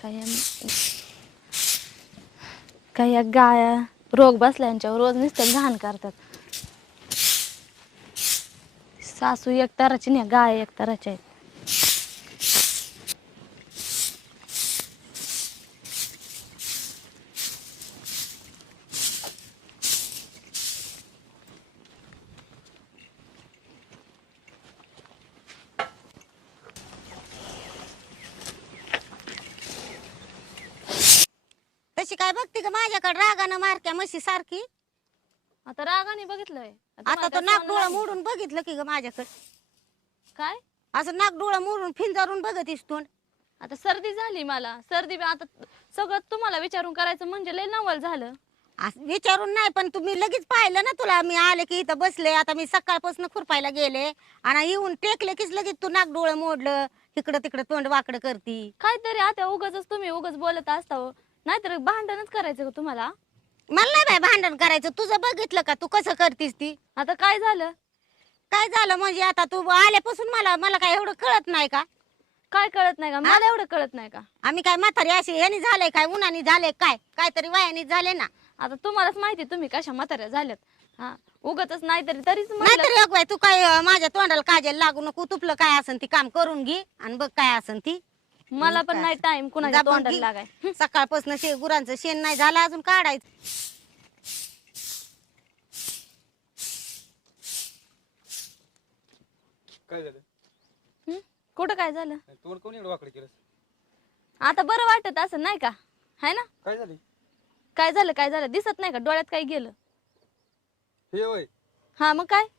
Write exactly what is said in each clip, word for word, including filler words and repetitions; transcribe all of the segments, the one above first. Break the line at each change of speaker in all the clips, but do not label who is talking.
काय काय या गाया रोग बसल्यांच्या रोज नुसतं घाण करतात. सासू एक तराची नाही, गाय एक तराची आहेत.
तशी काय बघते का माझ्याकडे रागानं मारक्या म्हशी सारखी.
आता रागाने बघितलंय
आता तो नाक डोळा मोडून बघितलं की ग माझ्याकडे.
काय
असं नाक डोळा मोडून फिंजारून बघतीस तोंड.
आता सर्दी झाली मला, सर्दी बी आता सगळं तुम्हाला विचारून करायचं म्हणजे लय नवल झालं.
असं विचारून नाही, पण तुम्ही लगेच पाहिलं ना तुला. मी आले की इथं बसले, आता मी सकाळपासून खुरपायला गेले आणि येऊन टेकले कीच लगेच तू नाक डोळं मोडलं, इकडं तिकडं तोंड वाकडं करती.
काहीतरी आता उगाच तुम्ही उगाच बोलत असता हो. नाहीतर भांडणच करायचं का तुम्हाला?
मला नाही बाय भांडण करायचं. तुझं बघितलं का तू कसं करतीस ती.
आता काय झालं?
काय झालं म्हणजे आता तू आल्यापासून मला मला काय एवढं कळत नाही का?
काय कळत नाही का? मला एवढं कळत नाही का?
आम्ही काय म्हातारी अशी यांनी झालंय काय, उन्हानी झाले काय, काहीतरी वयानी झाले ना.
आता तुम्हालाच माहिती तुम्ही कशा म्हाताऱ्या झाल्यात. हा उगाच नाहीतरी तरीच म्हणलं.
नाहीतरी अगवाय तू काय अं, माझ्या तोंडाला काजल लागू नको. तुपलं काय असन ती काम करून घे आणि बघ काय असन ती.
मला पण नाही टाइम कुणाच्या
जा बघ
तोंडाला
घे.
लागाय.
सकाळपासून शे गुरांचं शेण नाही झालं अजून काढायचं.
काय झालं?
हं? कुठं काय झालं?
तोंड कोणी एवढं वाकडं केलं?
आता बरं वाटत असं नाही का? है ना?
काय झालं?
काय झालं काय झालं दिसत नाही का? डोळ्यात काय गेलं?
हे होय.
हा मग काय?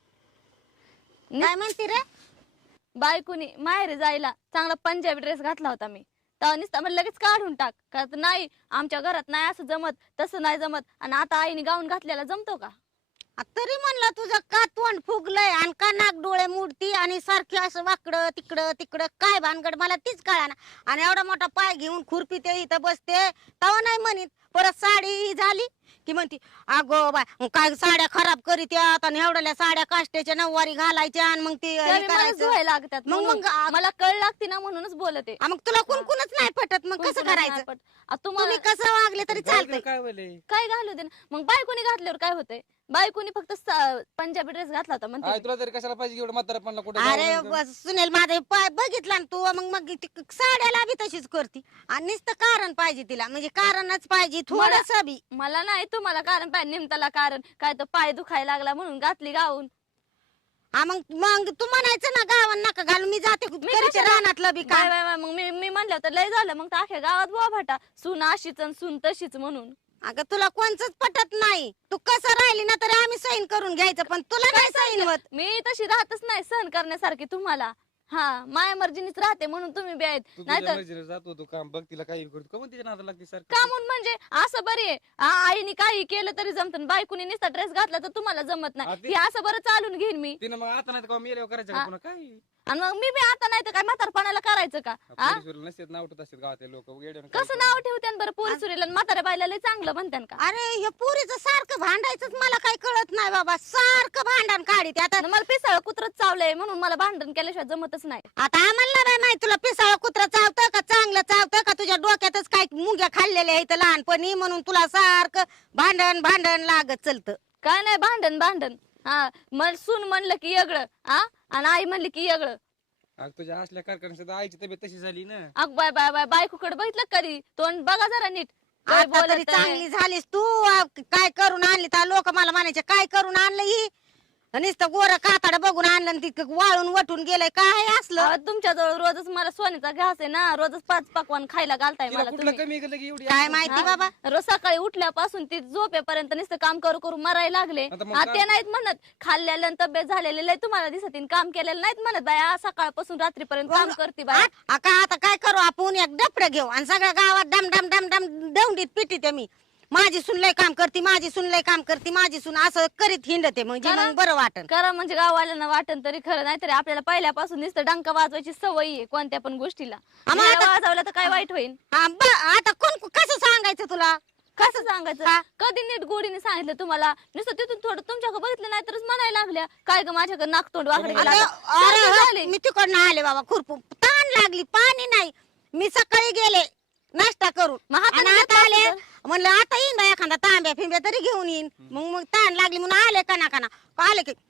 काय म्हणते रे?
बायकोनी माहेरी जायला चांगला पंजाबी ड्रेस घातला होता मी. तेव्हा नुसता मला लगेच काढून टाक का तर नाही आमच्या घरात नाही असं जमत, तसं नाही जमत. आणि आता आईने गाऊन घातलेला जमतो का?
आ, तरी म्हणलं तुझं का तोंड फुगलंय आणि का नाक डोळे मुडती आणि सारखी असं वाकडं तिकडं तिकडं काय भानगड मला तीच कळाना. आणि एवढा मोठा पाय घेऊन खुरपी ते इथं बसते तेव्हा नाही म्हणत. परत साडी झाली की म्हणती अगो बाय काय साड्या खराब करीत यात आणि एवढ्या साड्या काष्ट्याच्या नऊवारी घालायच्या आणि मग ती
त्या
हे
बी मला
करायचं.
जुवायला लागतात
मग-
म्हणून.
मग आ-
मला कळ लागते ना म्हणूनच बोलते.
आ, मग तुला कुणकुणच नाही पटत मग कसं
कुणकुणाला नाही
करायचं?
पट- आ, तुम्हाला
तुम्ही कसं वागले तरी चालतंय.
काय बोले?
काय घालू दे ना. मग बायकोनी घातल्यावर काय होतंय? बायकोनी फक्त सा- पंजाबी ड्रेस घातला होता म्हणते.
आय तुला तरी कशाला पाहिजे एवढं म्हातारपणाला कुठे
अरे बस, सुनील माझे पाय बघितला ना तू मग मग ती साड्याला बी तशीच करती. आणि नुसतं कारण पाहिजे तिला, म्हणजे कारणच पाहिजे थोडस बी.
मला नाही तुम्हाला कारण पाहिजे निमताला कारण काय तर पाय दुखायला लागला म्हणून घातली गाऊन.
हा मग मग तू म्हणायचं ना गावात नका घालू, मी जाते घरीच्या
कशाला?
रानातलं बी
बाय
काय.
बाय बाय मग मी मी म्हणलं तर लय झालं मग तर अख्ख्या गावात बुवा भाटा सून अशीच आणि सून तशीच म्हणून.
अगं तुला कोणचंच पटत नाही. तू कसं राहिली ना तरी आम्ही सैन करून घ्यायचं, पण तुला काय सैन होत.
मी तशी राहतच नाही सहन करण्यासारखी तुम्हाला. हा माया मर्जीनीच राहते म्हणून तुम्ही बी आहेत.
तू
नाहीतर
तुझ्या जातो तू काम बघ तिला काही करतो का मग तिच्या नादाला लागते सारखं.
का म्हणून म्हणजे असं बरे आहे. आ- आईने काही केलं तरी जमत, बायकोनी नुसता ड्रेस घातला तर तुम्हाला जमत
हा,
नाही.
ते-
हे असं बरं चालून घेईन मी.
तिनं मग आता नाही तर का मेल्यावर करायचं का
हा.
पुन्हा काय?
आणि मग मी बी आता नाही तर काय म्हातारपणाला करायचं का? हा
पोलिसवाले नसतात नाव ठेवत असतात गावातले लोक
कसं नाव ठेवत्यान बरं पोरी सुरीला आणि म्हाताऱ्या बायला लय चांगलं म्हणत्यान का?
अरे हे पुरीचं सारखं भांडायचंच मला काही कळत नाही बाबा. सारखं भांडण काढी आता.
आणि मला पिसाळ कुत्रच चावलंय म्हणून मला भांडण केल्याशिवाय जमतच नाही.
आता आम्हाला नाही माहित तुला पिसाळ कुत्रा चावतं का चांगलं चावतं का तुझ्या डोक्यातच काय मुंग्या खाल्लेल्या आहेत लहानपणी म्हणून तुला सारखं भांडण भांडण लागत चलतं.
काय नाही भांडण भांडण. हा मग सून म्हणलं की वेगळं हा आणि आई म्हणली की वेगळं.
अग तुझ्या असल्या कारखान्यात आईची तब्येत तशी झाली ना.
अग बाय बाय बाय बायकोकडे बघितलं कधी तोंड बघा जरा नीट. काय
आता तरी
बोलत आहे.
चांगली झालीस तू. आ, काय करून आणली तर लोक मला म्हणायचे काय करून आणलं ही. नुसतं गोर कातड बघून आणलं आणि ती वाळून वटून गेलंय काय असलं.
अहो, तुमच्याजवळ रोजच मला सोन्याचा घास आहे ना. रोजच पाच पकवान खायला घालताय
तिला
मला
कुठलं
तुम्ही.
कमी गेलं की एवढी
काय
असं?
माहिती
हा?
बाबा.
रोज सकाळी उठल्यापासून ती झोपेपर्यंत नुसतं काम करू करू मरायला लागले.
आता मग
हा,
काय?
ते नाहीत म्हणत खाल्लेलं आणि तब्येत झालेले लय तुम्हाला दिसत काम केलेलं नाहीत म्हणत बाया सकाळपासून रात्रीपर्यंत काम करते बाया.
आ- का आता काय करू आपण एक डपडं घेऊ आणि सगळ्या गावात डम डम डम डम दौंडीत पिटीते मी. माझी सून लय काम करते, माझी सून लय काम करते, माझी सून असं करीत हिंडते म्हणजे
करा.
मग बरं वाटन.
करा म्हणजे गाववाल्यांना वाटन तरी खरं, नाहीतरी आपल्याला पहिल्यापासून नुसतं डंका वाजवायची सवय आहे कोणत्या पण गोष्टीला.
आम्हा
वेळा
आता-
वाजवलं तर काय वाईट होईल?
हा, ब- आता कोण कसं सांगायचं तुला.
कसं सांगायचं?
हा.
कधी नीट गोडीने सांगितलं तुम्हाला? नुसतं तिथून थोडं तुमच्याकडे बघितलं नाही तरच म्हणायला लागल्या काय ग माझ्याकडे नाकतोंड वाकडे
अरे
गेला.
अरे,
सर्दी झाली.
मी तिकडनं आले बाबा खुरपून ताण लागली पाणी नाही. मी सकाळी गेले नाश्ता करून
मग हाताने
आणि आता
घेतलं
आले
असतं
म्हणलं आता येईन बा एखादा तांब्या फिंब्या तरी घेऊन येईन मग मग ताण लागली म्हणून आले कना कना आले की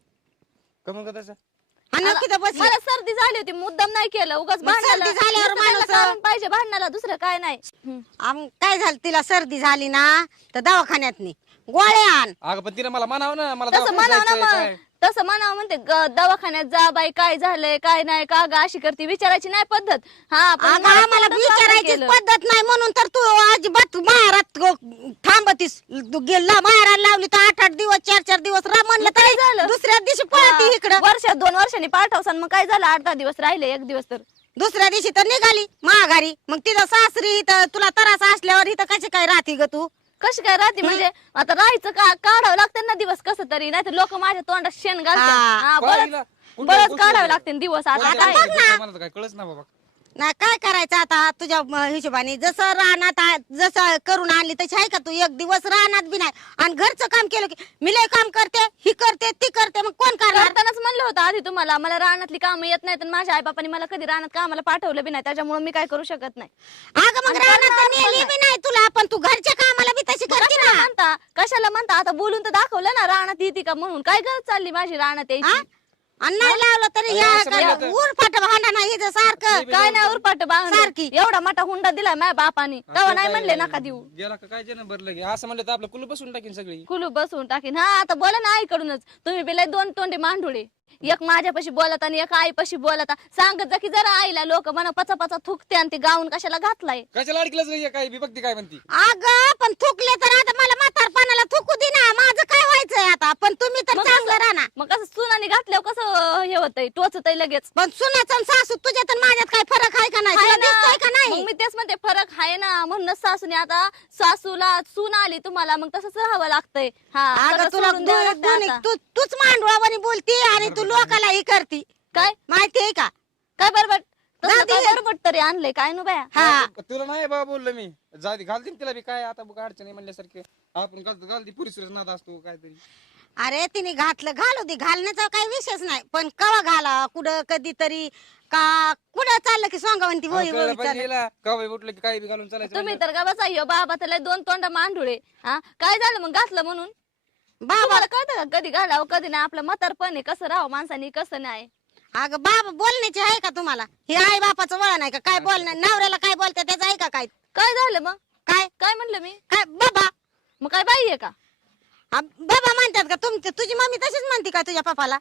कमल का तसं
आणि
आता
तिथं बसले
मला सर्दी झाली होती मुद्दाम नाही केलं उगाच
मग
भांडणाला
सर्दी झाल्यावर
नुसतं त्याला
माणूस-
कारण पाहिजे भांडणाला दुसरं काय नाही हम्म.
आम- काय झालं तिला सर्दी झाली ना तर दवाखान्यात नी गोळ्या आण
अगं पण तिने मला म्हणावं ना मला
तसं
दवाखान्यात
म्हणावं ना
जायचंय,
मग तसं म्हणावं म्हणते ग- दवाखान्यात जा बाई काय झालंय काय नाही का ग अशी करते विचारायची नाही पद्धत हा पण
अगं
मला
आम्हाला
तेवढंच वाटलं
विचारायची
केलं.
पद्धत नाही म्हणून तर तू अजिबात माहेरात गो- थांबतीस तू गेला माहेराला लावली तर आठ आठ दिवस चार चार दिवस राह म्हणलं
मग काय
तरी
झालं?
दुसऱ्या दिवशी पळती
हा,
इकडं
वर्षात दोन वर्षांनी पाठवसान मग काय झालं आठ दहा दिवस राहिले एक दिवस तर
दुसऱ्या दिवशी तर निघाली माघारी मग तिथं सासरी इथं तुला त्रास असल्यावर इथं कशी काय राहती ग तू
कशी काय राहते म्हणजे आता राहायचं का काढावं लागतं ना दिवस कसं तरी नाही तर लोक माझ्या तोंडात शेण
हा.
घालतात
कोणाला?
बळच
कुठल्या
बळच
गोष्टीला?
काढावे लागते दिवस आता
कोणत्या
काय
गोष्टीला काय मला तर काय कळच ना बाबा
नाही काय करायचं आता तुझ्या म, हिशोबाने जसं रानात आ- जसं करून आणली तशी आहे का तू एक दिवस रानात बी नाही आणि घरचं काम केलं की मी लय काम करते ही करते ती करते मग कोण करणार
करतानाच म्हणलं होतं आधी तुम्हाला मला रानातली कामं येत नाही तर माझ्या आई बापाने मला कधी रानात कामाला पाठवलं बी नाही त्याच्यामुळे मी काय करू शकत नाही
अगं मग
आणि
रानात
करणार
तर नेली
पण
बी नाही तुला पण तू घरच्या कामाला बी तशी करते
कशाला
ना
म्हणता कशाला म्हणता आता बोलून तर दाखवलं ना रानात येते का म्हणून काय गरज चालली माझी रानात
हा?
यायची
आणि नाही लावलं तरी
अरे
या
असं म्हणलं तर-
ऊर फाट भांडा नाही हिचं सारखं
बी
काय
जाऊन
नाही उरपाट बांगडी.
सारखी.
एवढा मोठा हुंडा दिलाय माझ्या बापानी तेव्हा नाही म्हणले नका देऊ
गेला का काय जण भरलं की असं म्हणलं तर आपलं कुलू बसून टाकीन सगळी
कुलूप बसवून टाकीन हा आता बोला ना आईकडूनच तुम्ही बिलाय दोन तोंडे मांडुळे एक माझ्यापाशी बोलत आणि एक आईपाशी बोलत सांगत जा की जरा आईला लोक म्हणा पचा पचा थुकते आणि ते गाऊन कशाला घातलाय
कशाला अडकलंच ग काय विभक्ती काय म्हणती
अगं पण थुकले तर आता मला म्हातारपणाला थुकू दे ना माझं काय व्हायचंय आता पण तुम्ही तर
मग
चांगलं
कसं-
राहणार
मग कसं सुनाने घातल्यावर कसं हे होतंय टोचतय लगेच
पण सुनाचं आणि सासू तुझ्यात आणि माझ्यात काय फरक आहे का नाही
आहे
तुला
ना.
दिसतोय का
मग
नाही
मी तेच म्हणते फरक आहे ना म्हणूनच सासूने आता सासूला सून आली तुम्हाला मग तसंच राहावं लागतंय हा
अगं
सगळं
तुला
सोडून द्यावं
दो-
लागतंय
दोन्ही-
आता.
तू तूच मांडवानी बोलती आणि तू लोकाला ही करती
काय
माहिती आहे का
काय बरोबर
जाऊ दे.
बरोबर तरी आणलंय काय नु बाया
हा
तुला नाही बाबा बोललो मी जाऊ घालते तिला बी काय आता बघ अडचणी म्हणल्यासारखे आपण घालतो घालती पुरुष नाद असतो काहीतरी
अरे तिने घातलं घालू दे घालण्याचा काही विषयच नाही पण कवा घाला कुठं कधीतरी का कुठं चाललं की सोंगावंती
अहो,
वही
कळलं
वही
पाहिजे
चाललं
हिला. कवाई उठलं की काही बी घालून चालायचं
तुम्ही
म्हणलं.
तर का बसा ह्यो बाबा त्याला दोन तोंड मांडुळे हा काय झालं मग घातलं म्हणून
बाबा
तुम्हाला कळतं का कधी घालावं कधी नाही आपलं म्हातारपण आहे कसं राहावं माणसाने कसं नाही
अगं बाबा बोलण्याची आहे का तुम्हाला हे आई बापाचं वळण आहे का काय बोलणार नवऱ्याला काय बोलते त्याचं आहे का काय
काय झालं मग
काय
काय म्हणलं मी
काय बाबा
मग काय बाई आहे का
आ, बाबा म्हणतात का तुमची तुझी मम्मी तशीच म्हणते का तुझ्या पप्पाला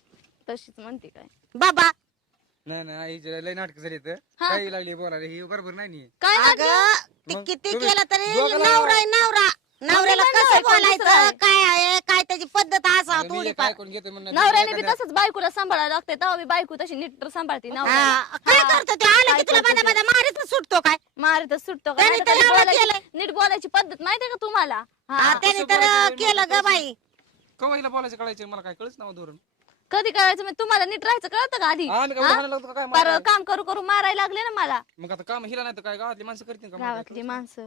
तशीच म्हणते काय
बाबा
नाही नाही आईची लय नाटक झाली तर
हा.
काही लागली बोलायला ही बरोबर नाही नी.
काय नाटलं?
अगं ते
मग
किती
तुम्ही
केलं तरी
दोघाला-
नवरा आहे नवरा नवऱ्याला
म्हणलं
कसं
आहे, कोण दुसरं आहे?
बोलायचं काय आहे काय त्याची पद्धत असावं
मी
थोडी
एक ऐकून घेतोय म्हणलं
नवऱ्याने बी
एखाद्या-
तसंच बायकोला सांभाळायला लागते तेव्हा बी बायको तशी नीट सांभाळते नवऱ्याला.
हा, काय
हा.
करतो ते आलं
काय
की तुला
करतो
माझ्या
ते?
माझ्या मारीत सुटतो काय
मारतच सुटतो का
त्याने
नाही
तर
तर
एवढं
बोलायची-
केलंय.
नीट बोलायची पद्धत माहितीये का तुम्हाला
हा,
हा.
त्याने
कसं
तर
बोलायचं
केलं ग
मला
बाई
कवाईला बोलायचं कळायचं मला काय कळच नाव धोरण
कधी करायचं म्हणजे तुम्हाला नीट राहायचं कळतं का आधी
आम्ही काय
हा?
म्हणायला लागतो का काय
पर
मला?
काम करू करू मारायला लागले ना मला
मग आता काम हिला नाही तर काय गावातली माणसं करतील का मला काय
गावातली माणसं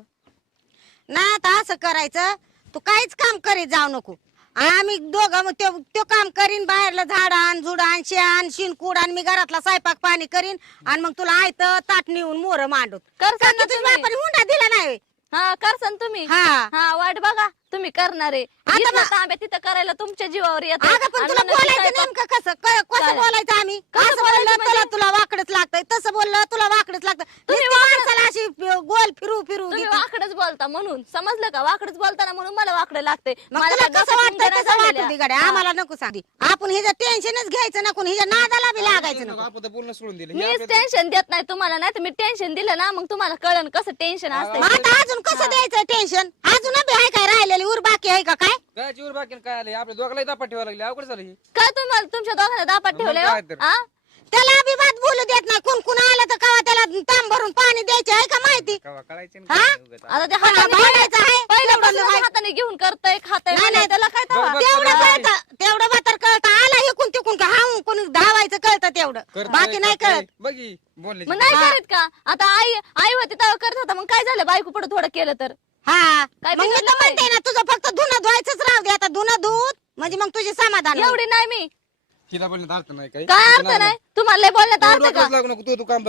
ना आता असं करायचं तू काहीच काम करीत जाऊ नको आम्ही दोघं मग त्यो त्यो काम करीन बाहेरला झाड आण झुड आण शेण शिनकूड आण मी घरातला स्वयंपाक पाणी करीन आणि मग तुला आयत ताट नेऊन मोर मांडूत
करसान
कारण
ना
की तुझ्या
तुम्ही.
बापाने हुंडा दिला नाही
हा करसान तुम्ही
हा
हा वाट बघा तुम्ही करणारे
आता
इथलं
मग-
तांब्या तिथं करायला तुमच्या जीवावर येत
अगं पण तुला बोलायचं नेमकं कसं क- कसं
काय?
बोलायचं आम्ही
कसं
असं
बोलायचं
बोललं
म्हणजे?
तुला तुला वाकडच लागतंय तसं बोललं तुला वाकडच लागतं
तुम्ही
नुसती माणसाला अशी गोल फिरू फिरू
तुम्ही
देते.
वाकडच बोलता म्हणून समजलं का वाकडच बोलताना म्हणून मला वाकडं लागतंय
मग
मला
तुला
काय
कसं
डोक्यात
वाटतंय
मुंग्या नाही
तसं वाटू
झालेल्या.
दे गड्या
हा.
आम्हाला नको सांग आपण हिचं टेन्शनच घ्यायचं नको हिच्या नादाला बी लागायचं नको
आपण तर बोलणं सोडून दिलं हे
मीच
आपल्या-
टेन्शन देत नाही तुम्हाला नाही तर मी टेन्शन दिलं ना मग तुम्हाला कळन कसं टेन्शन असतं
मग आता अजून कसं द्यायचं टेन्शन अजून बी आहे काय राहिलेली उर बाकी आहे का काय
काय जीवर बाकी काय आले आपल्या दोघाला दापा ठेवायला लागले अवघड झालं हे.
काय तुम्हाला तुमच्या दोघांना दापात
मग
ठेवलंय
काय
हो?
तर?
हा?
त्याला अभिबात बोलू देत नाही कोण कोण आलं तर कवा त्याला तांब भरून पाणी द्यायचे आहे का माहिती
कवा कळायचं ना
हा?
काय उगाच.
आता ते
हा,
हाताने
भांडायचं आहे.
पहिल्यापासून
तेवढं
हाताने घेऊन करतय खातय
नाही, नाही.
त्याला काय तवा?
बघ, बघ,
तेवढं
बघ,
कळतं तेवढं मात्र कळतं आला हे तिकून का हाऊन कोणी धावायचं कळतं तेवढं
करतोय,
बाकी नाही
करतोय.
कळत
बघी बोलण्याची
मग नाही
हा.
करत का आता आई आई होती तेव्हा करत होता मग काय झालं बायको पुढे थोडं केलं तर
हा
काय
मग मी
बिघडलं
तर म्हणते ना तुझं फक्त धुणं धुवायचंच राहू दे आता धुणं धुत म्हणजे मग तुझी समाधान होईल.
एवढी नाही मी
तिला बोलण्यात अर्थ नाही काही
काय
तिचं
अर्थ
नाव
नाही तुम्हाला लय बोलण्यात
तू
अर्थ का
डोक्याला लागू नको तू तू काम बघ बरं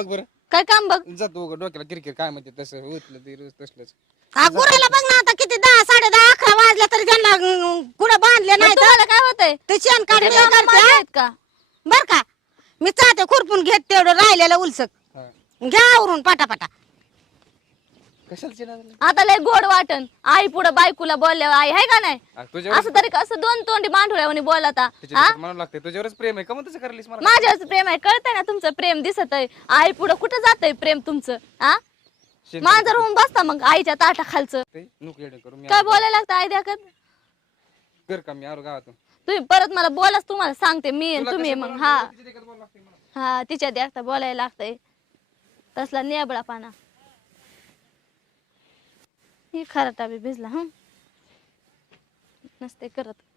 काय काम बघ.
जातो उगा डोक्याला किरकिर काय म्हणते तसं उठलं ते रोज तसलंच.
हा गुराला बघ ना आता किती दहा साडे दहा अकरा वाजल्या तरी त्यांना अं, कुठं बांधले
मग
नाही तर
तुम्हाला काय होतंय
ते शेण काढून
तुझे मामा माझे आहेत का
बर का मी चाहते खुरपून घेत तेवढं राहिलेलं उलसक
हा.
घ्या आवरून पाटापाटा.
कशाला चिडायला?
आता लय गोड वाटन आई पुढे बायकोला बोलल्यावर आई आहे का नाही
आ, तुझ्यावर
असं तरी कसं दोन तोंडी मांडुळ्यावानी बोलता हा
त्याच्यात म्हणावं लागतं तुझ्यावरच प्रेम आहे का मग तसं करलीस मला?
माझ्यावरच प्रेम आहे कळतंय ना तुमचं प्रेम दिसत आहे आई पुढे कुठं जातंय प्रेम तुमचं हा
शेण
मांजर होऊन बसता मग आईच्या ताटा खालचं
ते नको येडं करू मी
काय
आलो.
बोलायला लागतं आई द्या कर
कर का मी आलो गावातून.
तुम्ही परत मला बोलाच तुम्हाला सांगते मी आणि
तुला
तुम्ही
कसं
मग
बोलावं
हा
लागतं? तिच्या देखत बोलावं लागतं मला.
हा तिच्या देखता बोलायला लागतंय तसला नेबळा पाना ही खराटा बी भिजला हं नसते करत